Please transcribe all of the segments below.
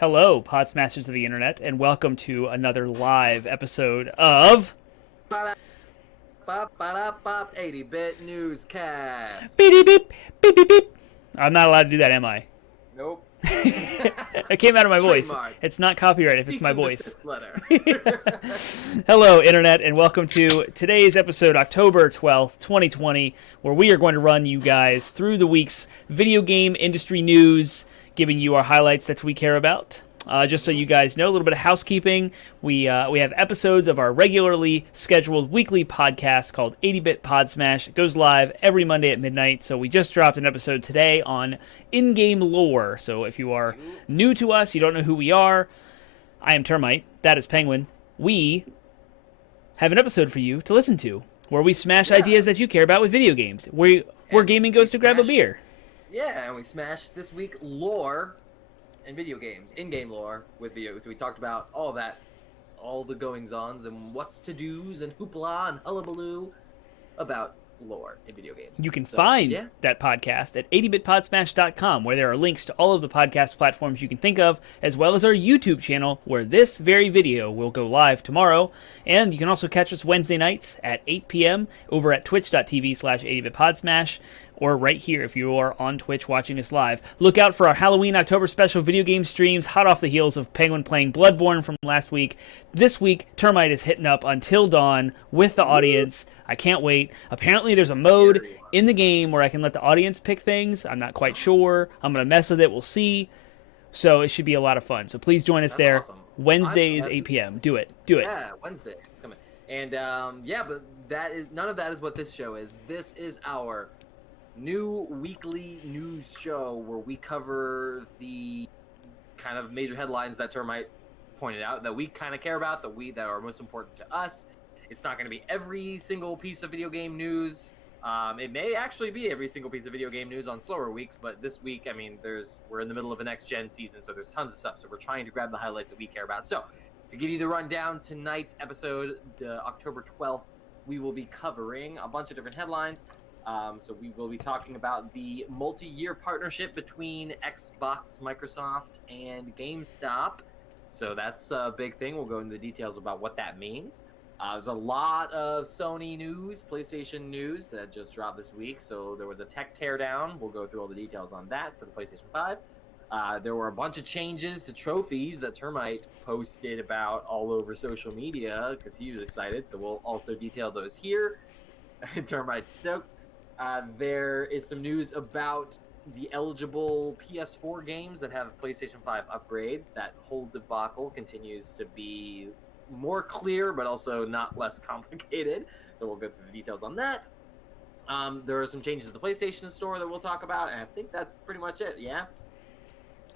Hello, Podsmasters of the Internet, and welcome to another live episode of Ba-da-ba-da-bop, 80-bit newscast. Beep Beep Beep Beep Beep. I'm not allowed to do that, am I? Nope. It came out of my voice. Trademark. It's not copyright if it's Cease my and voice. desist letter. Hello, Internet, and welcome to today's episode, October 12th, 2020, where we are going to run you guys through the week's video game industry news, giving you our highlights that we care about. Just so you guys know, a little bit of housekeeping. We have episodes of our regularly scheduled weekly podcast called 80-Bit Pod Smash. It goes live every Monday at midnight. So we just dropped an episode today on in-game lore. So if you are new to us, you don't know who we are, I am Termite. That is Penguin. We have an episode for you to listen to where we smash ideas that you care about with video games. Where gaming goes to grab a beer. Yeah, and we smashed this week lore in video games, in-game lore with videos. We talked about all that, all the goings-ons and what's to-dos and hoopla and hullabaloo about lore in video games. You can find that podcast at 80bitpodsmash.com, where there are links to all of the podcast platforms you can think of, as well as our YouTube channel, where this very video will go live tomorrow. And you can also catch us Wednesday nights at 8 p.m. over at twitch.tv/80bitpodsmash, or right here if you are on Twitch watching us live. Look out for our Halloween October special video game streams, hot off the heels of Penguin playing Bloodborne from last week. This week, Termite is hitting up Until Dawn with the audience. I can't wait. Apparently there's a mode in the game where I can let the audience pick things. I'm not quite sure. I'm going to mess with it. We'll see. So it should be a lot of fun. So please join us there. Awesome. Wednesdays, 8 p.m. Do it. Yeah, Wednesday. It's coming. And but none of that is what this show is. This is our new weekly news show where we cover the kind of major headlines that Termite pointed out that we kind of care about, that are most important to us. It's not going to be every single piece of video game news. It may actually be every single piece of video game news on slower weeks, but this week, I mean, we're in the middle of a next-gen season, so there's tons of stuff. So we're trying to grab the highlights that we care about. So to give you the rundown, tonight's episode, October 12th, we will be covering a bunch of different headlines. So we will be talking about the multi-year partnership between Xbox, Microsoft, and GameStop. So that's a big thing. We'll go into the details about what that means. There's a lot of Sony news, PlayStation news that just dropped this week. So there was a tech teardown. We'll go through all the details on that for the PlayStation 5. There were a bunch of changes to trophies that Termite posted about all over social media because he was excited. So we'll also detail those here. Termite's stoked. There is some news about the eligible PS4 games that have PlayStation 5 upgrades. That whole debacle continues to be more clear, but also not less complicated. So we'll go through the details on that. There are some changes to the PlayStation Store that we'll talk about, and I think that's pretty much it, yeah?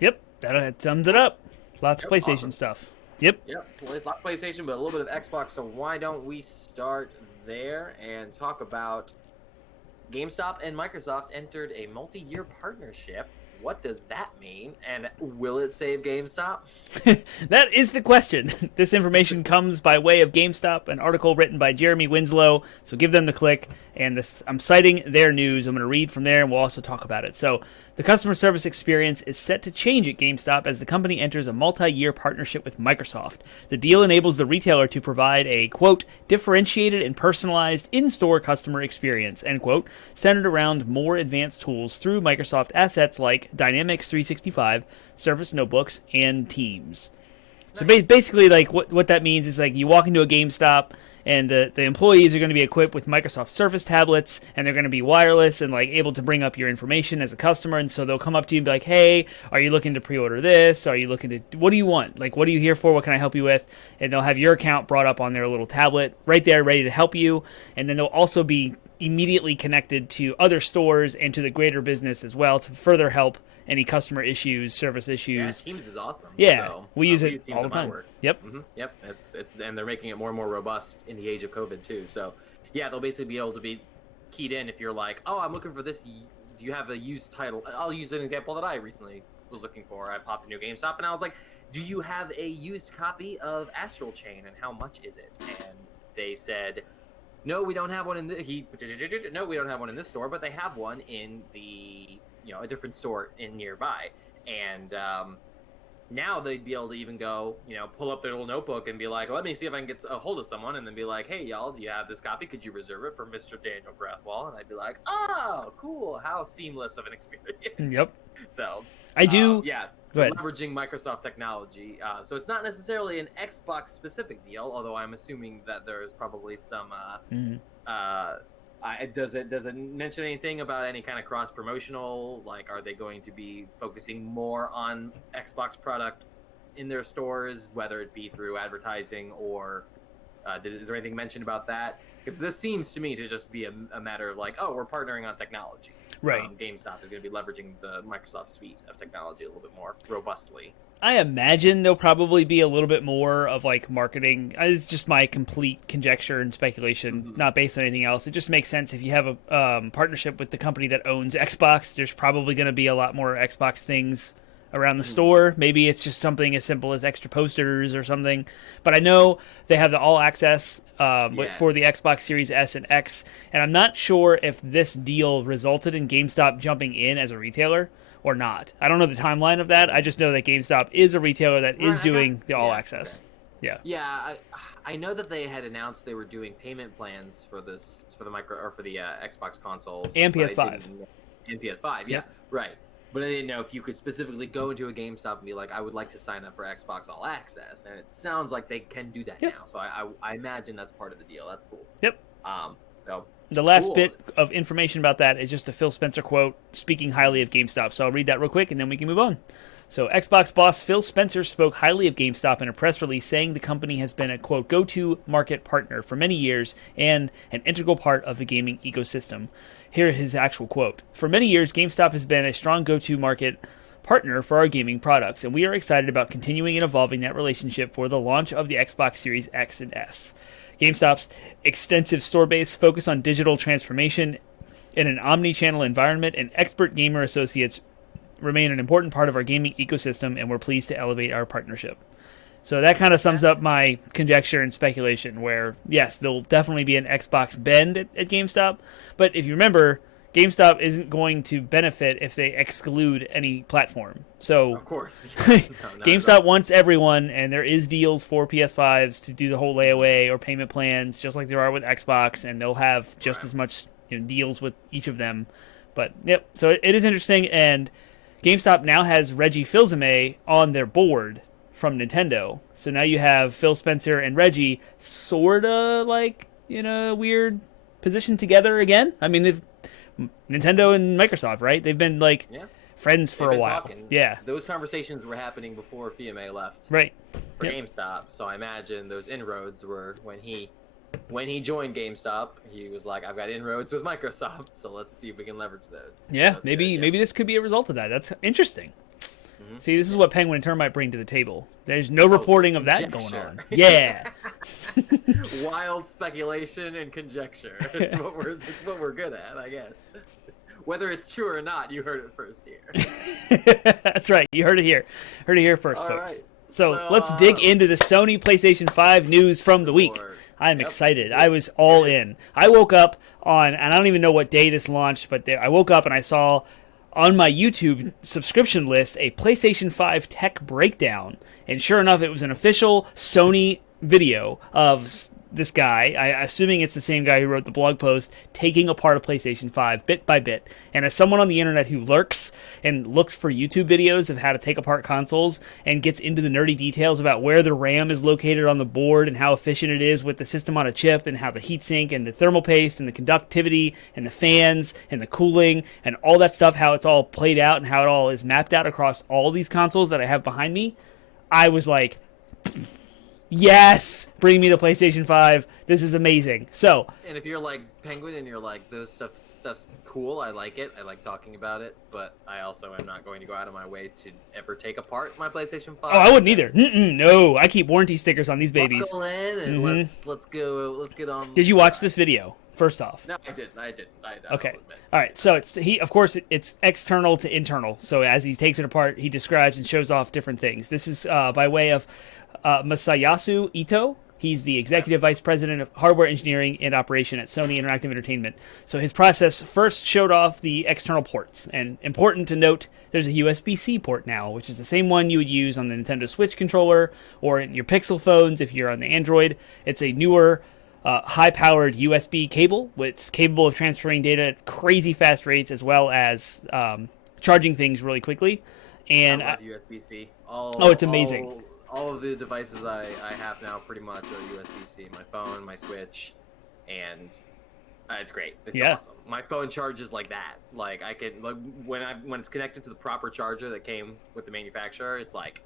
Yep, that sums it up. Lots of PlayStation stuff. Yep, a lot of PlayStation, but a little bit of Xbox, so why don't we start there and talk about GameStop and Microsoft entered a multi-year partnership. What does that mean? And will it save GameStop? That is the question. This information comes by way of GameStop, an article written by Jeremy Winslow. So give them the click. And I'm citing their news. I'm going to read from there, and we'll also talk about it. So the customer service experience is set to change at GameStop as the company enters a multi-year partnership with Microsoft. The deal enables the retailer to provide a, quote, differentiated and personalized in-store customer experience, end quote, centered around more advanced tools through Microsoft assets like Dynamics 365, Surface Notebooks, and Teams. So basically, like what that means is like you walk into a GameStop and the employees are going to be equipped with Microsoft Surface tablets, and they're going to be wireless and like able to bring up your information as a customer. And so they'll come up to you and be like, "Hey, are you looking to pre-order this? Are you looking to what do you want? Like, what are you here for? What can I help you with?" And they'll have your account brought up on their little tablet right there, ready to help you. And then they'll also be immediately connected to other stores and to the greater business as well to further help any customer issues, service issues. Yeah, Teams is awesome. Yeah, so, we use it all the time. Yep. Mm-hmm. Yep. It's and they're making it more and more robust in the age of COVID too. So, yeah, they'll basically be able to be keyed in if you're like, oh, I'm looking for this. Do you have a used title? I'll use an example that I recently was looking for. I popped into GameStop and I was like, do you have a used copy of Astral Chain and how much is it? And they said, no, we don't have one in no, we don't have one in this store, but they have one in the a different store in nearby. And now they'd be able to even go, pull up their little notebook and be like, let me see if I can get a hold of someone, and then be like, hey, y'all, do you have this copy? Could you reserve it for Mr. Daniel Brathwall? And I'd be like, oh, cool. How seamless of an experience. Yep. So I do. Yeah. Go ahead. Leveraging Microsoft technology. So it's not necessarily an Xbox specific deal, although I'm assuming that there is probably some, does it mention anything about any kind of cross promotional? Like, are they going to be focusing more on Xbox product in their stores, whether it be through advertising or is there anything mentioned about that? Because this seems to me to just be a matter of like, oh, we're partnering on technology. Right. GameStop is going to be leveraging the Microsoft suite of technology a little bit more robustly. I imagine there'll probably be a little bit more of like marketing. It's just my complete conjecture and speculation, not based on anything else. It just makes sense if you have a partnership with the company that owns Xbox. There's probably going to be a lot more Xbox things around the store. Maybe it's just something as simple as extra posters or something. But I know they have the all access for the Xbox Series S and X, and I'm not sure if this deal resulted in GameStop jumping in as a retailer or not. I don't know the timeline of that. I just know that GameStop is a retailer that is doing the all access. Okay. Yeah, I know that they had announced they were doing payment plans for the Xbox consoles and PS5 and PS5. Right. But I didn't know if you could specifically go into a GameStop and be like, I would like to sign up for Xbox All Access, and it sounds like they can do that now. So I imagine that's part of the deal. That's cool. Yep. So the last bit of information about that is just a Phil Spencer quote speaking highly of GameStop. So I'll read that real quick and then we can move on. So Xbox boss Phil Spencer spoke highly of GameStop in a press release, saying the company has been a, quote, go-to market partner for many years and an integral part of the gaming ecosystem. Here is his actual quote. For many years, GameStop has been a strong go-to market partner for our gaming products, and we are excited about continuing and evolving that relationship for the launch of the Xbox Series X and S. GameStop's extensive store base, focus on digital transformation in an omni-channel environment, and expert gamer associates remain an important part of our gaming ecosystem, and we're pleased to elevate our partnership. So that kind of sums up my conjecture and speculation where, yes, there'll definitely be an Xbox bend at GameStop, but if you remember, GameStop isn't going to benefit if they exclude any platform. So of course. GameStop wants everyone, and there is deals for PS5s to do the whole layaway or payment plans, just like there are with Xbox, and they'll have just as much deals with each of them. But, yep, so it is interesting, and GameStop now has Reggie Fils-Aimé on their board from Nintendo. So now you have Phil Spencer and Reggie sort of like in a weird position together again. I mean, Nintendo and Microsoft, right? They've been like friends for a while. Talking. Yeah. Those conversations were happening before Fiume left. Right. For GameStop. So I imagine those inroads were when he joined GameStop, he was like, I've got inroads with Microsoft, so let's see if we can leverage those. Yeah, so maybe this could be a result of that. That's interesting. See, this is what Penguin and Termite bring to the table. There's no reporting of that going on. Yeah. Wild speculation and conjecture. It's what we're good at, I guess. Whether it's true or not, you heard it first here. That's right. You heard it here. Heard it here first, all folks. Right. So let's dig into the Sony PlayStation 5 news from the week. I'm excited. I was all in. I woke up on, and I don't even know what day this launched, but I woke up and I saw on my YouTube subscription list a PlayStation 5 Tech Breakdown. And sure enough, it was an official Sony video of this guy, assuming it's the same guy who wrote the blog post, taking apart a PlayStation 5 bit by bit. And as someone on the internet who lurks and looks for YouTube videos of how to take apart consoles and gets into the nerdy details about where the RAM is located on the board and how efficient it is with the system on a chip and how the heatsink and the thermal paste and the conductivity and the fans and the cooling and all that stuff, how it's all played out and how it all is mapped out across all these consoles that I have behind me, I was like, yes, bring me the PlayStation 5. This is amazing. So, and if you're like Penguin and you're like, those stuff's cool, I like it, I like talking about it, but I also am not going to go out of my way to ever take apart my PlayStation 5. Oh, I wouldn't either. No, I keep warranty stickers on these babies. Buckle in and let's get on. Did you watch this video? First off. No, I didn't. Okay. All right. So it's external to internal. So as he takes it apart, he describes and shows off different things. This is by way of Masayasu Ito. He's the executive vice president of hardware engineering and operation at Sony Interactive Entertainment. So his process first showed off the external ports. And important to note, there's a USB-C port now, which is the same one you would use on the Nintendo Switch controller or in your Pixel phones if you're on the Android. It's a newer, high-powered USB cable. It's capable of transferring data at crazy fast rates as well as charging things really quickly. And I love USB-C. It's amazing. All of the devices I have now pretty much are USB-C. My phone, my Switch, and it's great. It's awesome. My phone charges like that. Like I can when it's connected to the proper charger that came with the manufacturer, it's like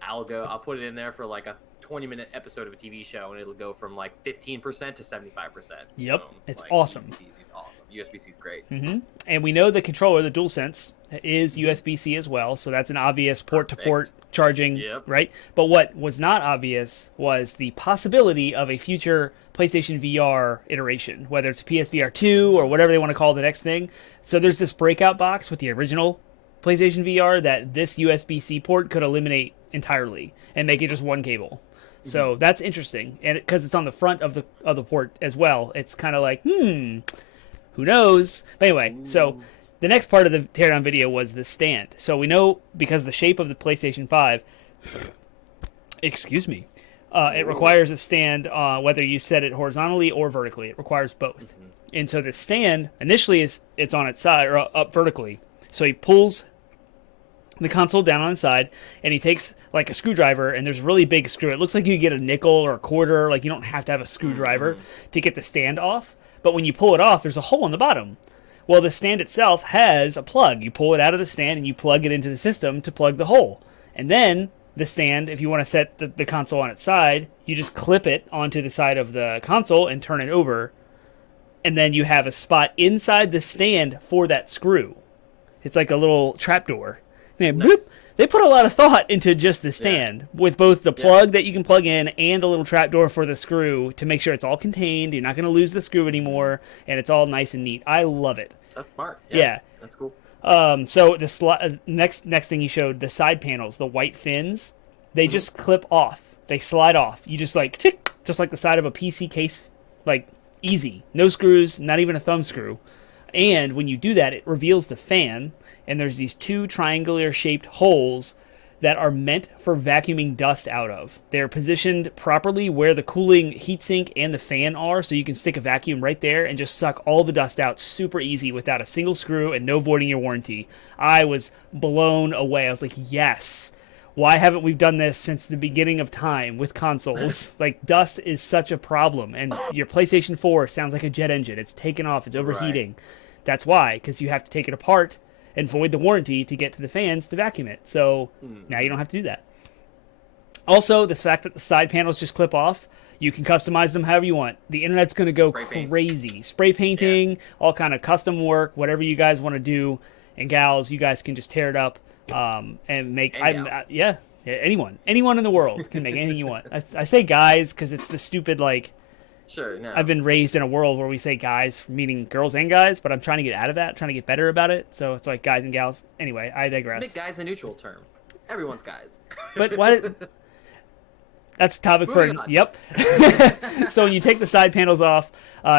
I'll put it in there for like a 20-minute episode of a TV show, and it'll go from like 15% to 75%. Yep, it's awesome. It's awesome. USB-C is great. Mm-hmm. And we know the controller, the DualSense, is USB-C as well, so that's an obvious port-to-port charging, right? But what was not obvious was the possibility of a future PlayStation VR iteration, whether it's PSVR 2 or whatever they want to call the next thing. So there's this breakout box with the original PlayStation VR that this USB-C port could eliminate entirely and make it just one cable. So that's interesting, and because it's on the front of the port as well, it's kind of like, who knows? But anyway, so the next part of the teardown video was the stand. So we know because the shape of the PlayStation 5, it requires a stand, whether you set it horizontally or vertically. It requires both. And so the stand initially it's on its side or up vertically. So he pulls the console down on the side, and he takes like a screwdriver, and there's a really big screw. It looks like you get a nickel or a quarter. Like you don't have to have a screwdriver to get the stand off. But when you pull it off, there's a hole in the bottom. Well, the stand itself has a plug. You pull it out of the stand, and you plug it into the system to plug the hole. And then the stand, if you want to set the console on its side, you just clip it onto the side of the console and turn it over. And then you have a spot inside the stand for that screw. It's like a little trapdoor. Nice. They put a lot of thought into just the stand with both the plug that you can plug in and the little trapdoor for the screw to make sure it's all contained. You're not going to lose the screw anymore, and it's all nice and neat. I love it. That's smart. Yeah. That's cool. So the next thing he showed, the side panels, the white fins, they just clip off. They slide off. You just like tick, just like the side of a PC case, like easy. No screws, not even a thumb screw. And when you do that, it reveals the fan. And there's these two triangular-shaped holes that are meant for vacuuming dust out of. They're positioned properly where the cooling heatsink and the fan are, so you can stick a vacuum right there and just suck all the dust out super easy without a single screw and no voiding your warranty. I was blown away. I was like, yes. Why haven't we done this since the beginning of time with consoles? Like, dust is such a problem, and your PlayStation 4 sounds like a jet engine. It's taken off. It's overheating. Right. That's why, because you have to take it apart and void the warranty to get to the fans to vacuum it. So now you don't have to do that. Also, the fact that the side panels just clip off, you can customize them however you want. The internet's going to go crazy. Spray painting, all kind of custom work, whatever you guys want to do. And gals, you guys can just tear it up and make... anyone. Anyone in the world can make anything you want. I say guys because it's the stupid, like... Sure, no. I've been raised in a world where we say guys, meaning girls and guys, but I'm trying to get out of that, trying to get better about it. So it's like guys and gals. Anyway, I digress. Make guys a neutral term. Everyone's guys. But why? That's a topic for... Yep. So when you take the side panels off,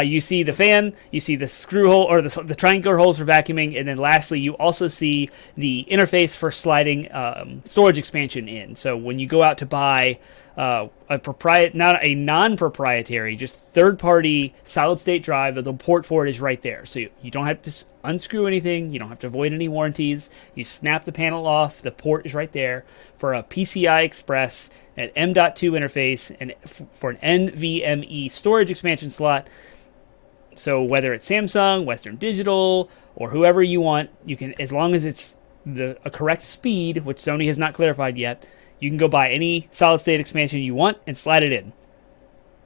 you see the fan, you see the screw hole, or the triangular holes for vacuuming, and then lastly, you also see the interface for sliding storage expansion in. So when you go out to buy... not a non-proprietary, just third-party solid-state drive. The port for it is right there, so you don't have to unscrew anything. You don't have to avoid any warranties. You snap the panel off. The port is right there for a PCI Express, an M.2 interface, and for an NVMe storage expansion slot. So whether it's Samsung, Western Digital, or whoever you want, you can, as long as it's a correct speed, which Sony has not clarified yet. You can go buy any solid-state expansion you want and slide it in.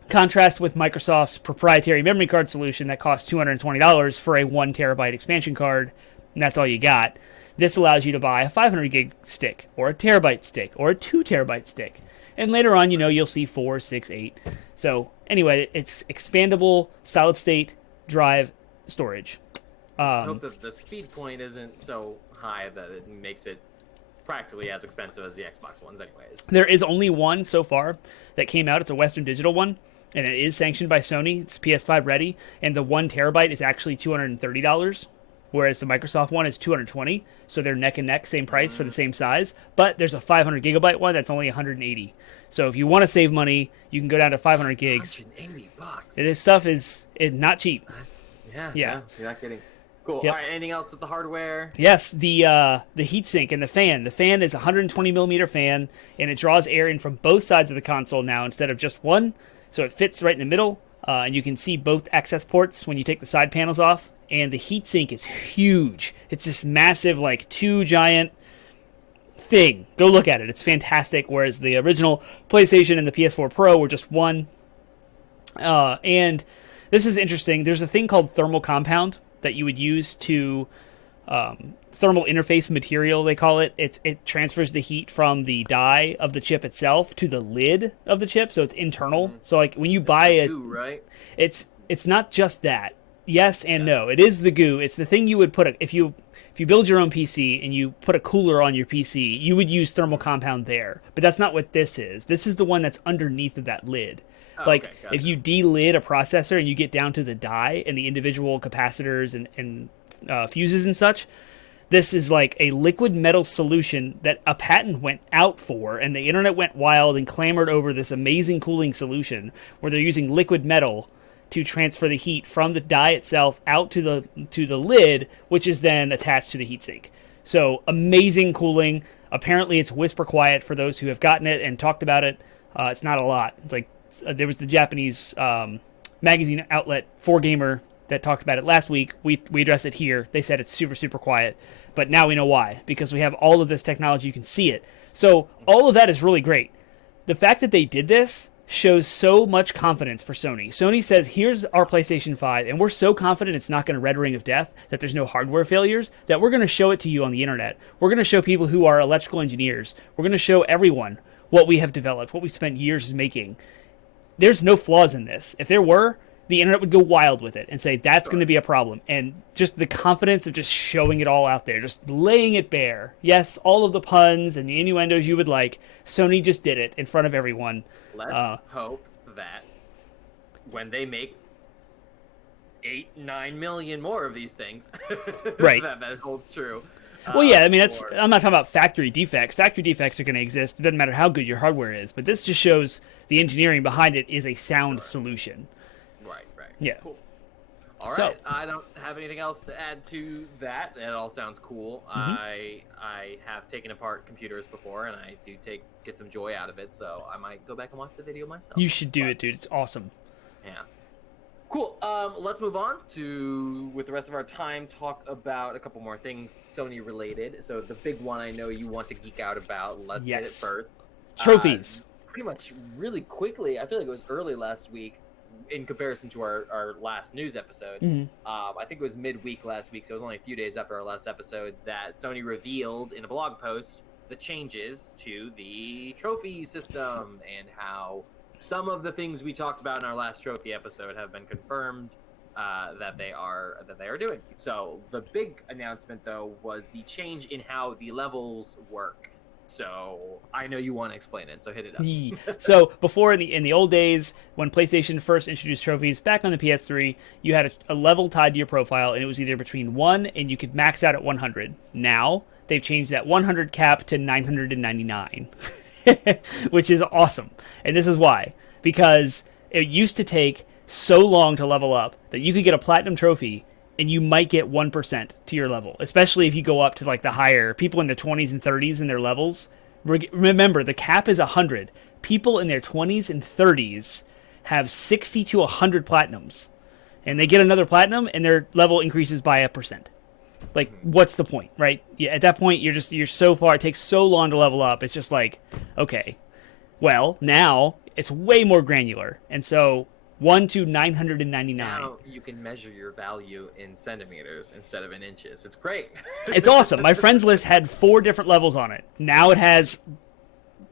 Contrast with Microsoft's proprietary memory card solution that costs $220 for a 1 terabyte expansion card, and that's all you got. This allows you to buy a 500 gig stick, or a terabyte stick, or a 2 terabyte stick. And later on, you'll see 4, 6, 8. So anyway, it's expandable solid-state drive storage. I hope that the speed point isn't so high that it makes it practically as expensive as the Xbox ones, anyways. There is only one so far that came out. It's a Western Digital one, and it is sanctioned by Sony. It's PS5 ready, and the 1 terabyte is actually $230, whereas the Microsoft one is $220. So they're neck and neck, same price for the same size. But there's a 500 gigabyte one that's only $180. So if you want to save money, you can go down to 500 gigs. $180. This stuff is not cheap. Yeah, Yeah. you're not kidding. Cool. Yep. All right, anything else with the hardware? Yes, the heatsink and the fan. The fan is a 120 millimeter fan, and it draws air in from both sides of the console now instead of just one. So it fits right in the middle, and you can see both access ports when you take the side panels off. And the heatsink is huge. It's this massive, like, 2 giant thing. Go look at it. It's fantastic. Whereas the original PlayStation and the PS4 Pro were just one. And this is interesting. There's a thing called thermal compound that you would use to thermal interface material, they call it. It transfers the heat from the die of the chip itself to the lid of the chip, so it's internal. So like when you buy it, right? It's not just that. Yes and no. It is the goo. It's the thing you would put if you build your own PC and you put a cooler on your PC, you would use thermal compound there. But that's not what this is. This is the one that's underneath of that lid. Like, okay, gotcha. if you delid a processor and you get down to the die and the individual capacitors and fuses and such, this is like a liquid metal solution that a patent went out for, and the internet went wild and clamored over this amazing cooling solution where they're using liquid metal to transfer the heat from the die itself out to the lid, which is then attached to the heatsink. So, amazing cooling. Apparently, it's whisper quiet for those who have gotten it and talked about it. It's not a lot. It's like there was the Japanese magazine outlet 4Gamer that talked about it last week. We addressed it here. They said it's super, super quiet. But now we know why, because we have all of this technology. You can see it. So all of that is really great. The fact that they did this shows so much confidence for Sony. Sony says, here's our PlayStation 5, and we're so confident it's not going to red ring of death, that there's no hardware failures, that we're going to show it to you on the internet. We're going to show people who are electrical engineers. We're going to show everyone what we have developed, what we spent years making. There's no flaws in this. If there were, the internet would go wild with it and say that's going to be a problem. And just the confidence of just showing it all out there, just laying it bare. Yes, all of the puns and the innuendos you would like. Sony just did it in front of everyone. Let's hope that when they make 8-9 million more of these things, right, that holds true. Well, yeah, I mean, I'm not talking about factory defects. Factory defects are going to exist. It doesn't matter how good your hardware is. But this just shows the engineering behind it is a sound solution. Right. Yeah. Cool. All right. I don't have anything else to add to that. It all sounds cool. I have taken apart computers before, and I do get some joy out of it. So I might go back and watch the video myself. You should do it, dude. It's awesome. Yeah. Cool. Let's move on to, with the rest of our time, talk about a couple more things Sony related. So the big one I know you want to geek out about. Let's hit it first. Trophies. Pretty much really quickly, I feel like it was early last week in comparison to our last news episode. I think it was midweek last week, so it was only a few days after our last episode, that Sony revealed in a blog post the changes to the trophy system and how some of the things we talked about in our last trophy episode have been confirmed that they are doing. So the big announcement, though, was the change in how the levels work. So I know you want to explain it, so hit it up. So before, in the old days, when PlayStation first introduced trophies back on the PS3, you had a level tied to your profile, and it was either between 1 and you could max out at 100. Now they've changed that 100 cap to 999. Which is awesome. And this is why. Because it used to take so long to level up that you could get a platinum trophy and you might get 1% to your level, especially if you go up to like the higher people in the 20s and 30s in their levels. Remember, the cap is 100. People in their 20s and 30s have 60 to 100 platinums, and they get another platinum and their level increases by 1%. Like, what's the point, right? Yeah, at that point, you're so far. It takes so long to level up. It's just like, okay, well, now it's way more granular, and so 1 to 999. Now you can measure your value in centimeters instead of in inches. It's great. It's awesome. My friends list had 4 different levels on it. Now it has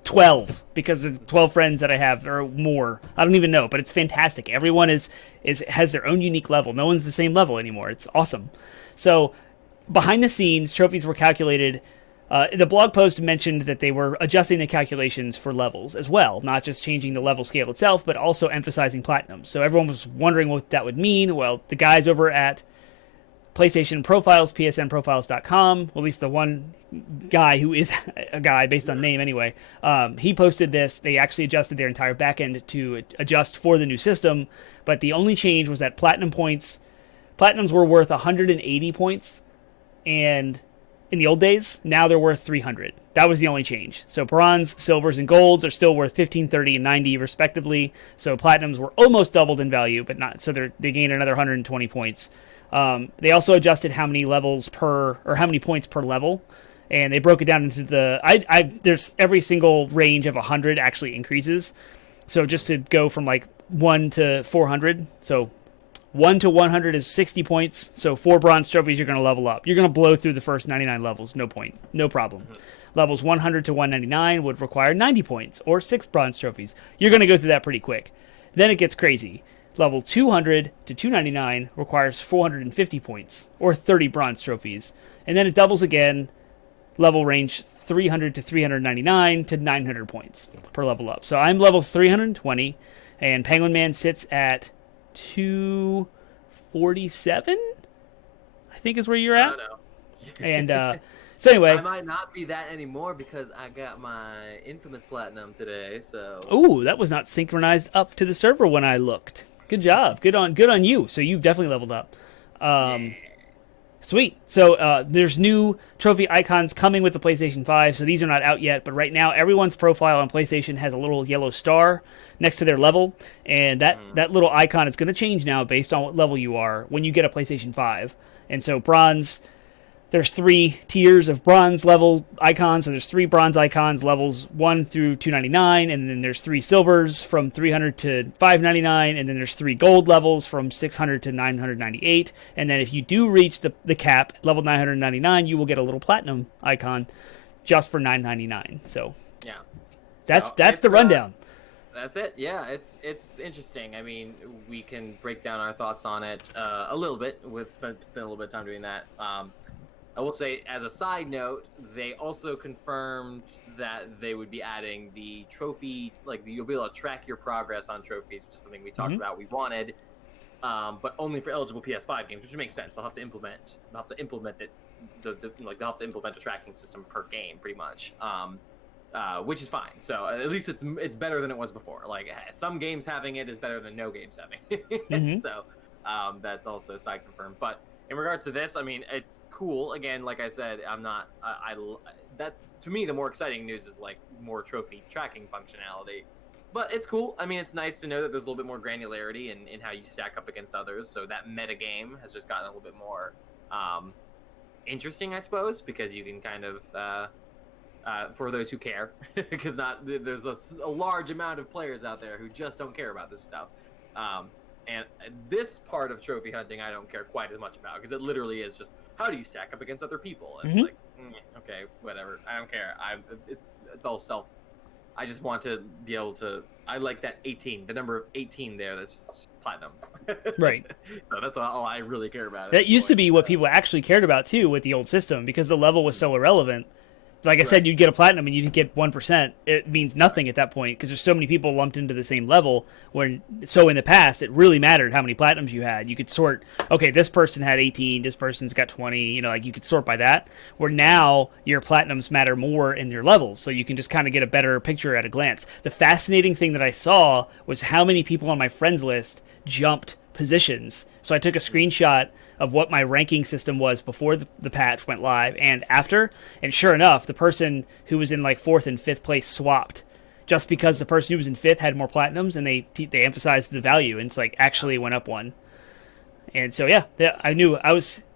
12 because of 12 friends that I have, or more. I don't even know, but it's fantastic. Everyone has their own unique level. No one's the same level anymore. It's awesome. So behind the scenes, trophies were calculated The blog post mentioned that they were adjusting the calculations for levels as well, not just changing the level scale itself, but also emphasizing platinum. So everyone was wondering what that would mean. Well, the guys over at PlayStation Profiles, psnprofiles.com, well, at least the one guy who is a guy based on name anyway, he posted this. They actually adjusted their entire backend to adjust for the new system, but the only change was that platinums were worth 180 points, and in the old days, now they're worth 300. That was the only change. So bronze, silvers, and golds are still worth 15, 30, and 90 respectively. So platinums were almost doubled in value, but not. So they gained another 120 points. They also adjusted how many points per level, and they broke it down into there's every single range of 100 actually increases. So just to go from like 1 to 400, so 1 to 100 is 60 points, so 4 bronze trophies you're going to level up. You're going to blow through the first 99 levels, no problem. Mm-hmm. Levels 100 to 199 would require 90 points, or 6 bronze trophies. You're going to go through that pretty quick. Then it gets crazy. Level 200 to 299 requires 450 points, or 30 bronze trophies. And then it doubles again, level range 300 to 399 to 900 points per level up. So I'm level 320, and Penguin Man sits at 247, I think is where you're at. I don't know. And so anyway, I might not be that anymore because I got my infamous platinum today. So ooh, that was not synchronized up to the server when I looked. Good job, good on you. So you've definitely leveled up. Yeah. Sweet. So there's new trophy icons coming with the PlayStation 5. So these are not out yet, but right now everyone's profile on PlayStation has a little yellow star next to their level, and that little icon is going to change now based on what level you are when you get a PlayStation 5. And so bronze, there's 3 tiers of bronze level icons. So there's 3 bronze icons, levels 1 through 299, and then there's 3 silvers from 300 to 599, and then there's 3 gold levels from 600 to 998. And then if you do reach the cap, level 999, you will get a little platinum icon just for 999. So yeah, that's the rundown. That's it. Yeah, it's interesting. I mean, we can break down our thoughts on it a little bit. We've spent a little bit of time doing that. I will say, as a side note, they also confirmed that they would be adding the trophy, like you'll be able to track your progress on trophies, which is something we talked about. We wanted, but only for eligible PS5 games, which makes sense. They'll have to implement it. They'll have to implement a tracking system per game, pretty much, which is fine. So at least it's better than it was before. Like some games having it is better than no games having it. So that's also side confirmed, but. In regards to this, I mean, it's cool. Again, like I said, I'm not. That to me, the more exciting news is like more trophy tracking functionality. But it's cool. I mean, it's nice to know that there's a little bit more granularity in how you stack up against others. So that meta game has just gotten a little bit more interesting, I suppose, because you can kind of, for those who care, because there's a large amount of players out there who just don't care about this stuff. And this part of trophy hunting, I don't care quite as much about because it literally is just how do you stack up against other people? And it's like, okay, whatever. I don't care. It's all self. I just want to be able to. I like that 18, the number of 18 there. That's platinums. Right. So that's all I really care about. That used to be what people actually cared about too with the old system because the level was so irrelevant. Like I said, you'd get a platinum and you'd get 1%. It means nothing at that point because there's so many people lumped into the same level. So in the past, it really mattered how many platinums you had. You could sort, okay, this person had 18, this person's got 20. You know, like you could sort by that. Where now your platinums matter more in your levels, so you can just kind of get a better picture at a glance. The fascinating thing that I saw was how many people on my friends list jumped positions. So I took a screenshot of what my ranking system was before the patch went live and after, and sure enough, the person who was in like 4th and 5th place swapped just because the person who was in 5th had more platinums, and they emphasized the value, and it's like actually went up one. And so yeah,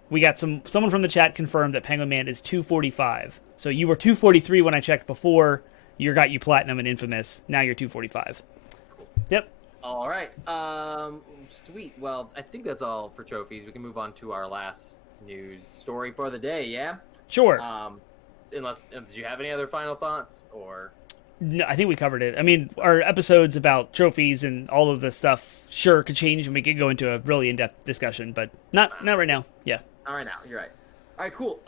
we got someone from the chat confirmed that Penguin Man is 245. So you were 243 when I checked before. You got you platinum and infamous. Now you're 245. Cool. Yep. All right. Sweet. Well, I think that's all for trophies. We can move on to our last news story for the day. Yeah. Sure. Did you have any other final thoughts or? No, I think we covered it. I mean, our episodes about trophies and all of this stuff could change, and we could go into a really in-depth discussion, but not right now. Yeah. All right, now you're right. All right, cool.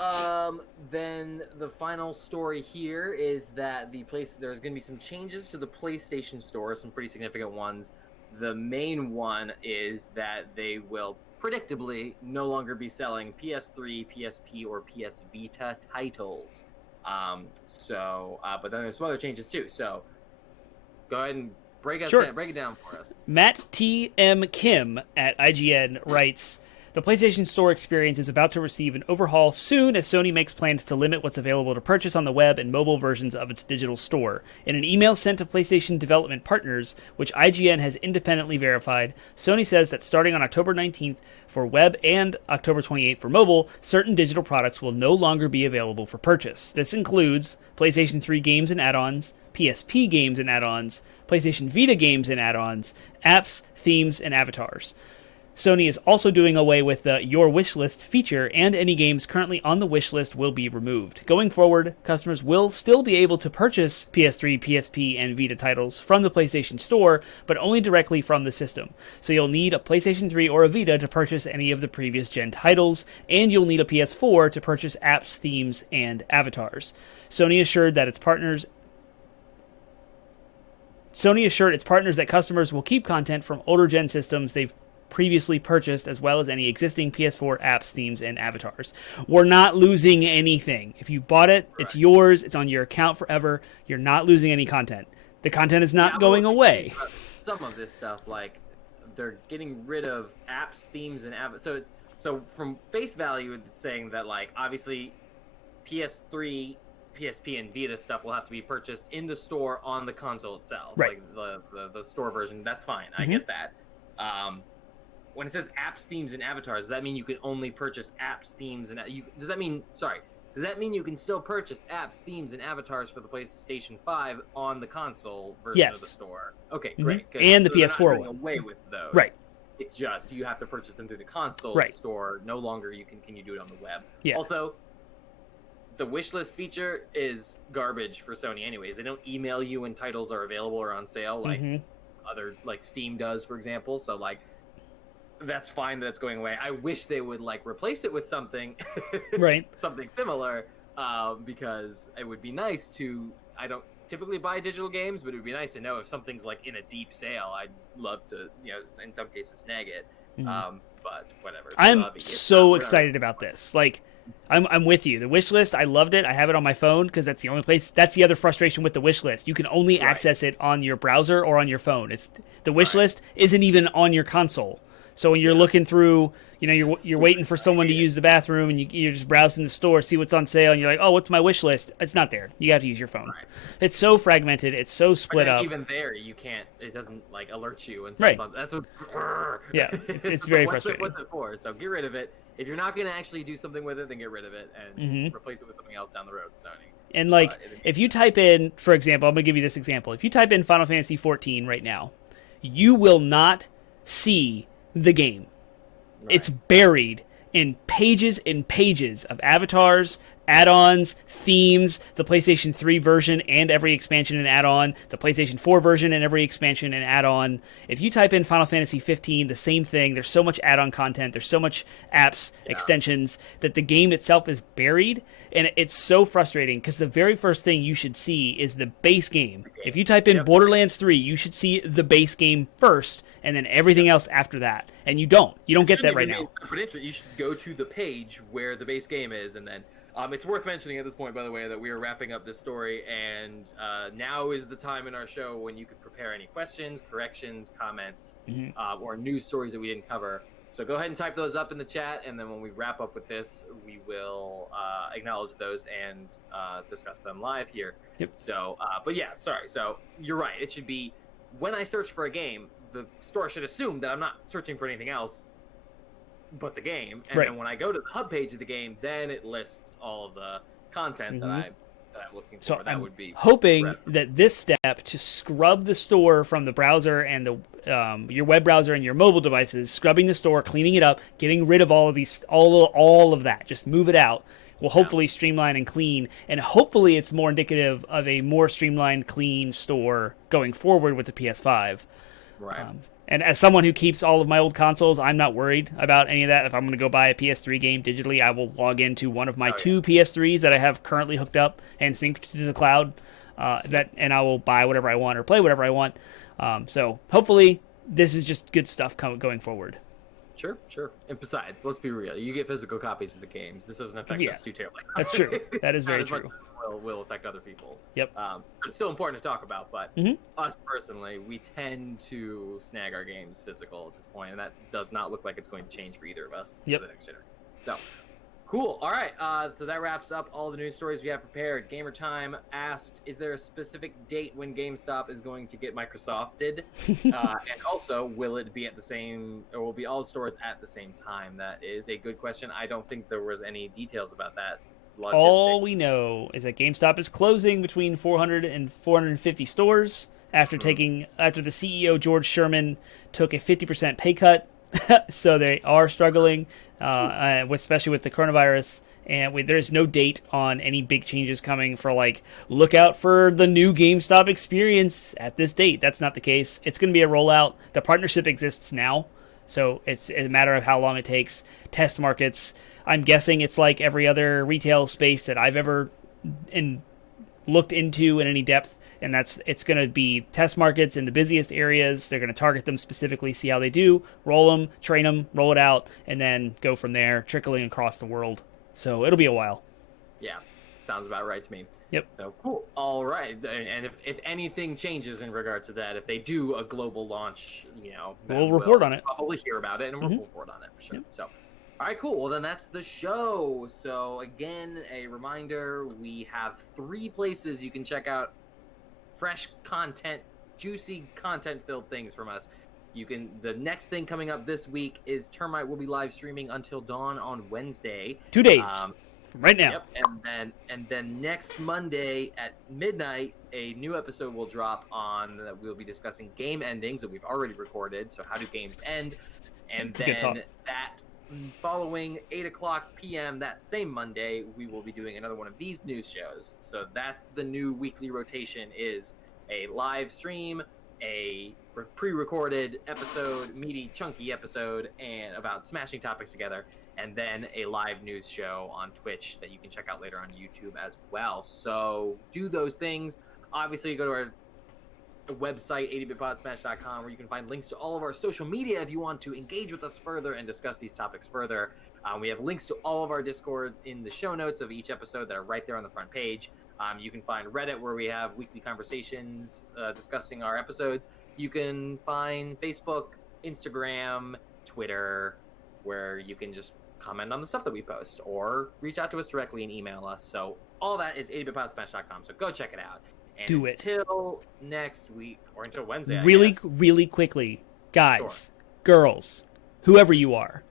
Then the final story here is that there's going to be some changes to the PlayStation Store, some pretty significant ones. The main one is that they will predictably no longer be selling PS3, PSP, or PS Vita titles. But then there's some other changes too. So go ahead and break it down for us. Matt T. M. Kim at IGN writes, the PlayStation Store experience is about to receive an overhaul soon as Sony makes plans to limit what's available to purchase on the web and mobile versions of its digital store. In an email sent to PlayStation development partners, which IGN has independently verified, Sony says that starting on October 19th for web and October 28th for mobile, certain digital products will no longer be available for purchase. This includes PlayStation 3 games and add-ons, PSP games and add-ons, PlayStation Vita games and add-ons, apps, themes, and avatars. Sony is also doing away with the Your Wishlist feature, and any games currently on the wishlist will be removed. Going forward, customers will still be able to purchase PS3, PSP, and Vita titles from the PlayStation Store, but only directly from the system. So you'll need a PlayStation 3 or a Vita to purchase any of the previous gen titles, and you'll need a PS4 to purchase apps, themes, and avatars. Sony assured its partners that customers will keep content from older gen systems they've previously purchased, as well as any existing PS4 apps, themes, and avatars. We're not losing anything. If you bought it, it's yours. It's on your account forever. You're not losing any content. The content is not going away. Some of this stuff, like, they're getting rid of apps, themes, and avatars. So from face value, it's saying that, like, obviously PS3, PSP, and Vita stuff will have to be purchased in the store on the console itself. Right. Like the store version. That's fine. I get that. When it says apps, themes, and avatars, does that mean you can only purchase apps, themes, and does that mean you can still purchase apps, themes, and avatars for the PlayStation 5 on the console version of the store? Okay, great. And the PS4 they're not one. doing away with those. Right. It's just you have to purchase them through the console store. No longer can you do it on the web. Yeah. Also, the wishlist feature is garbage for Sony anyways. They don't email you when titles are available or on sale like other, like Steam does, for example. So, like, that's fine that it's going away. I wish they would, like, replace it with something something similar, because it would be nice to, I don't typically buy digital games, but it would be nice to know if something's, like, in a deep sale. I'd love to, in some cases snag it. But whatever. I'm so excited about this. Like, I'm with you. The wish list, I loved it. I have it on my phone because that's the only place. That's the other frustration with the wish list. You can only access it on your browser or on your phone. It's the wish list isn't even on your console. So when you're looking through, you're waiting for someone to use the bathroom, and you're just browsing the store, see what's on sale, and you're like, oh, what's my wish list? It's not there. You have to use your phone. Right. It's so fragmented. It's so split up. Even there, you can't. It doesn't, like, alert you. And that's what. Yeah, it's very frustrating. What's it for? So get rid of it. If you're not going to actually do something with it, then get rid of it and replace it with something else down the road, Sony. And, like, if you type in, for example, I'm going to give you this example. If you type in Final Fantasy 14 right now, you will not see the game. It's buried in pages and pages of avatars, add-ons, themes, the PlayStation 3 version and every expansion and add-on, the PlayStation 4 version and every expansion and add-on. If you type in Final Fantasy 15, the same thing. There's so much add-on content. There's so much apps, extensions, that the game itself is buried. And it's so frustrating because the very first thing you should see is the base game. If you type in Borderlands 3, you should see the base game first, and then everything else after that. And you don't. You don't get that right now. You should go to the page where the base game is, and then it's worth mentioning at this point, by the way, that we are wrapping up this story, and now is the time in our show when you could prepare any questions, corrections, comments, or news stories that we didn't cover. So go ahead and type those up in the chat, and then when we wrap up with this, we will acknowledge those and discuss them live here. Yep. So, but yeah, sorry. So you're right. It should be, when I search for a game, the store should assume that I'm not searching for anything else but the game. And then when I go to the hub page of the game, then it lists all of the content that I'm looking for. So that would be hoping that this step to scrub the store from the browser and the your web browser and your mobile devices, scrubbing the store, cleaning it up, getting rid of all of these, all of that, just move it out, will hopefully streamline and clean, and hopefully it's more indicative of a more streamlined, clean store going forward with the PS5. Right. And as someone who keeps all of my old consoles, I'm not worried about any of that. If I'm going to go buy a PS3 game digitally, I will log into one of my two PS3s that I have currently hooked up and synced to the cloud. And I will buy whatever I want or play whatever I want. So hopefully this is just good stuff going forward. Sure. And besides, let's be real. You get physical copies of the games. This doesn't affect us too terribly. That's true. That is very true. Will affect other people. Yep. It's still important to talk about, but us personally, we tend to snag our games physical at this point, and that does not look like it's going to change for either of us for the next generation. So, cool. All right. So that wraps up all the news stories we have prepared. Gamer Time asked, is there a specific date when GameStop is going to get Microsofted? And also, will it be at the same, or will be all stores at the same time? That is a good question. I don't think there was any details about that. All we know is that GameStop is closing between 400 and 450 stores after the CEO George Sherman took a 50% pay cut. So they are struggling, especially with the coronavirus. And there's no date on any big changes coming for, like, look out for the new GameStop experience at this date. That's not the case. It's going to be a rollout. The partnership exists now, so it's a matter of how long it takes. Test markets. I'm guessing it's like every other retail space that I've ever looked into in any depth, and it's going to be test markets in the busiest areas. They're going to target them specifically, see how they do, roll them, train them, roll it out, and then go from there, trickling across the world. So it'll be a while. Yeah, sounds about right to me. Yep. So cool. All right. And if anything changes in regard to that, if they do a global launch, we'll report on it. Probably hear about it, and we'll report on it for sure. Yep. So. All right, cool. Well, then that's the show. So, again, a reminder, we have 3 places you can check out fresh content, juicy content-filled things from us. The next thing coming up this week is Termite will be live streaming until dawn on Wednesday. 2 days. Right now. Yep. And then next Monday at midnight, a new episode will drop that we'll be discussing game endings that we've already recorded. So how do games end? And then that following 8:00 p.m. that same Monday, we will be doing another one of these news shows. So that's the new weekly rotation, is a live stream, a pre-recorded episode, meaty, chunky episode, and about smashing topics together, and then a live news show on Twitch that you can check out later on YouTube as well. So do those things. Obviously, you go to our website, 80bitpodsmash.com, where you can find links to all of our social media if you want to engage with us further and discuss these topics further. We have links to all of our Discords in the show notes of each episode that are right there on the front page. You can find Reddit, where we have weekly conversations discussing our episodes. You can find Facebook, Instagram, Twitter, where you can just comment on the stuff that we post or reach out to us directly and email us. So all that is 80bitpodsmash.com, so go check it out. And do it. Until next week, or until Wednesday, really quickly, guys, girls, whoever you are,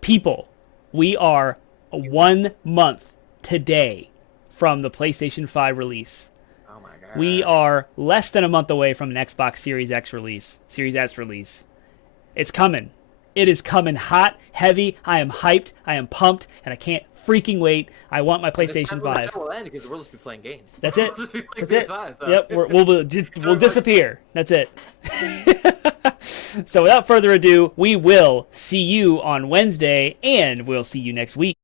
people, we are 1 month today from the PlayStation 5 release. Oh my god. We are less than a month away from an Xbox Series S release. It's coming. It is coming hot, heavy. I am hyped. I am pumped, and I can't freaking wait. I want my PlayStation 5. The show will end because we'll just be playing games. That's it. We'll just be playing That's PS5, it. so. Yep. We'll disappear. That's it. So without further ado, we will see you on Wednesday, and we'll see you next week.